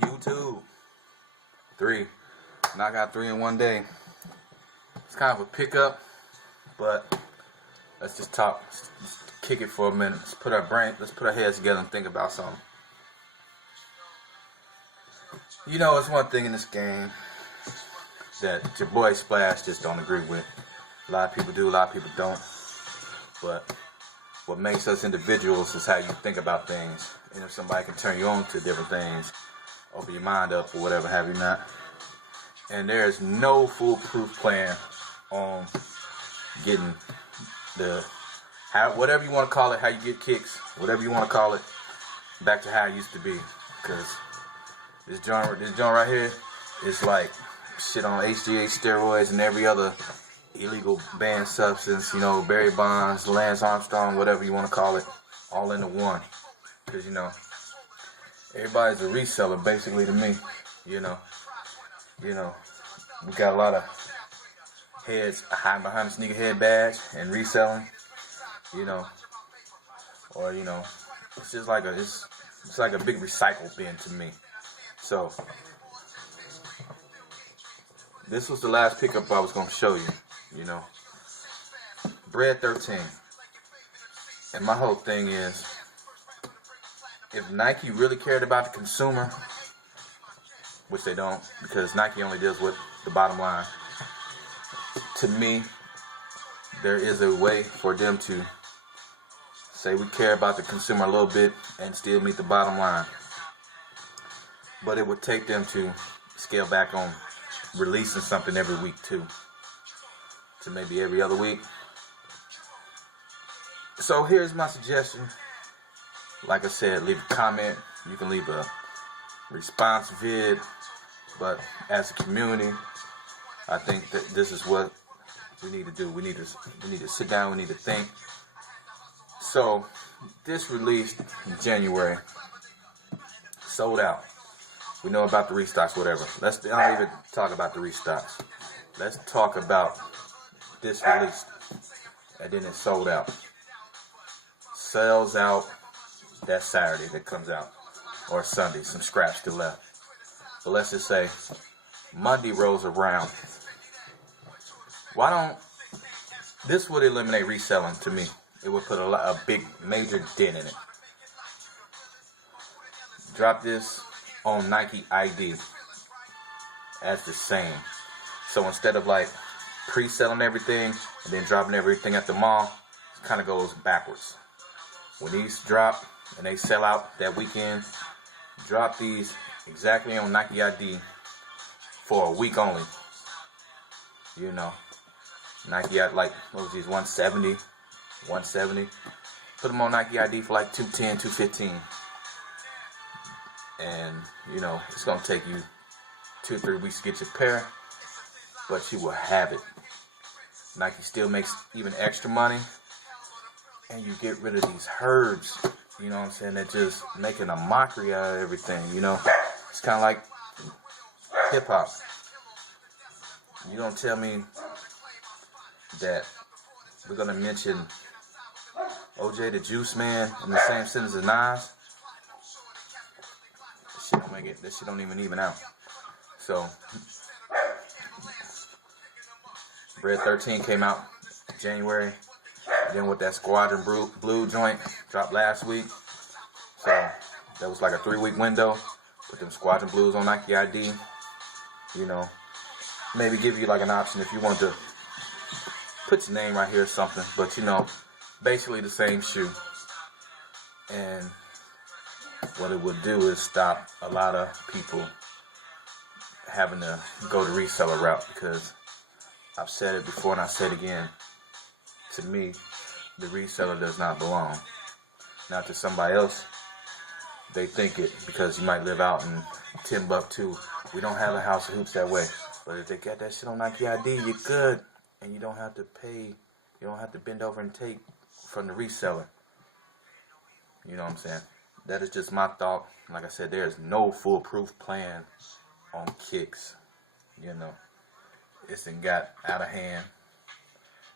YouTube. 3. Knock out 3 in one day. It's kind of a pickup, but let's just talk. Let's kick it for a minute. Let's put our heads together and think about something. You know, it's one thing in this game that your boy Splash just don't agree with. A lot of people do, a lot of people don't. But what makes us individuals is how you think about things. And if somebody can turn you on to different things, open your mind up or whatever, have you not? And there's no foolproof plan on getting whatever you want to call it, how you get kicks, whatever you want to call it, back to how it used to be. Because this joint right here is like shit on HGH steroids and every other illegal banned substance, you know, Barry Bonds, Lance Armstrong, whatever you want to call it, all into one. Because, you know, everybody's a reseller basically to me, you know. We got a lot of heads hiding behind the sneakerhead badge and reselling, you know, or, you know, it's just like it's like a big recycle bin to me. So this was the last pickup I was going to show you, you know. Bread 13. And my whole thing is, if Nike really cared about the consumer, which they don't, because Nike only deals with the bottom line, to me, there is a way for them to say we care about the consumer a little bit and still meet the bottom line. But it would take them to scale back on releasing something every week too, to maybe every other week. So here's my suggestion. Like I said, leave a comment. You can leave a response vid. But as a community, I think that this is what we need to do. We need to sit down. We need to think. So this released in January, sold out. We know about the restocks, whatever. I don't even talk about the restocks. Let's talk about this release. And then it sold out. Sells out that Saturday that comes out. Or Sunday, some scraps still left. But let's just say Monday rolls around. This would eliminate reselling to me. It would put a big, major dent in it. Drop this on Nike ID as the same. So instead of like pre-selling everything and then dropping everything at the mall, it kind of goes backwards. When these drop and they sell out that weekend, drop these exactly on Nike ID for a week only. You know, Nike had like, what was these, 170. Put them on Nike ID for like 210, 215. And, you know, it's going to take you 2-3 weeks to get your pair, but you will have it. Nike still makes even extra money, and you get rid of these herds, you know what I'm saying, that just making a mockery out of everything, you know. It's kind of like hip-hop. You don't tell me that we're going to mention OJ the Juice Man in the same sentence as Nas. This shit don't even out. So Bread 13 came out January. Then with that Squadron Blue joint dropped last week. So that was like a 3-week window. Put them Squadron Blues on Nike ID. You know, maybe give you like an option if you want to put your name right here or something. But you know, basically the same shoe. And what it would do is stop a lot of people having to go the reseller route, because I've said it before and I say it again. To me, the reseller does not belong. Now to somebody else, they think it because you might live out in Timbuktu. We don't have a house of hoops that way. But if they got that shit on Nike ID, you're good. And you don't have to pay, you don't have to bend over and take from the reseller. You know what I'm saying? That is just my thought. Like I said, there is no foolproof plan on kicks. You know, it's been got out of hand.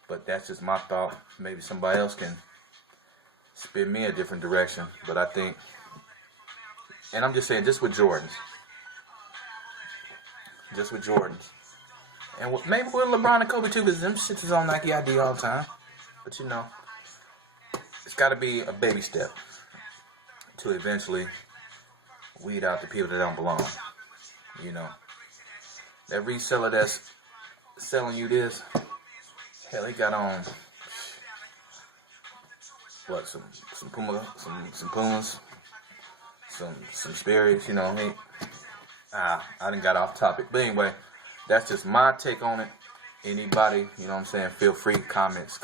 But that's just my thought. Maybe somebody else can spin me a different direction. But I think, and I'm just saying, just with Jordans. just with Jordans. And maybe with LeBron and Kobe too, because them shits is on Nike ID all the time. But you know, it's got to be a baby step to eventually weed out the people that don't belong. You know, that reseller that's selling you this, hell, he got on what, some Pumas, some Sperry's. You know, I done got off topic, but anyway, that's just my take on it. Anybody, you know what I'm saying, feel free, comments,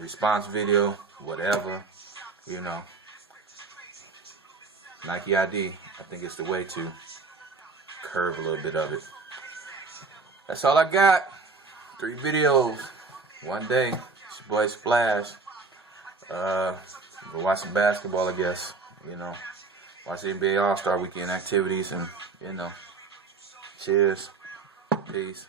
response video, whatever, you know. Nike ID, I think it's the way to curve a little bit of it. That's all I got. 3 videos, one day. It's your boy Splash. Go watch some basketball, I guess, you know. Watch the NBA All-Star Weekend activities, and, you know, cheers, peace.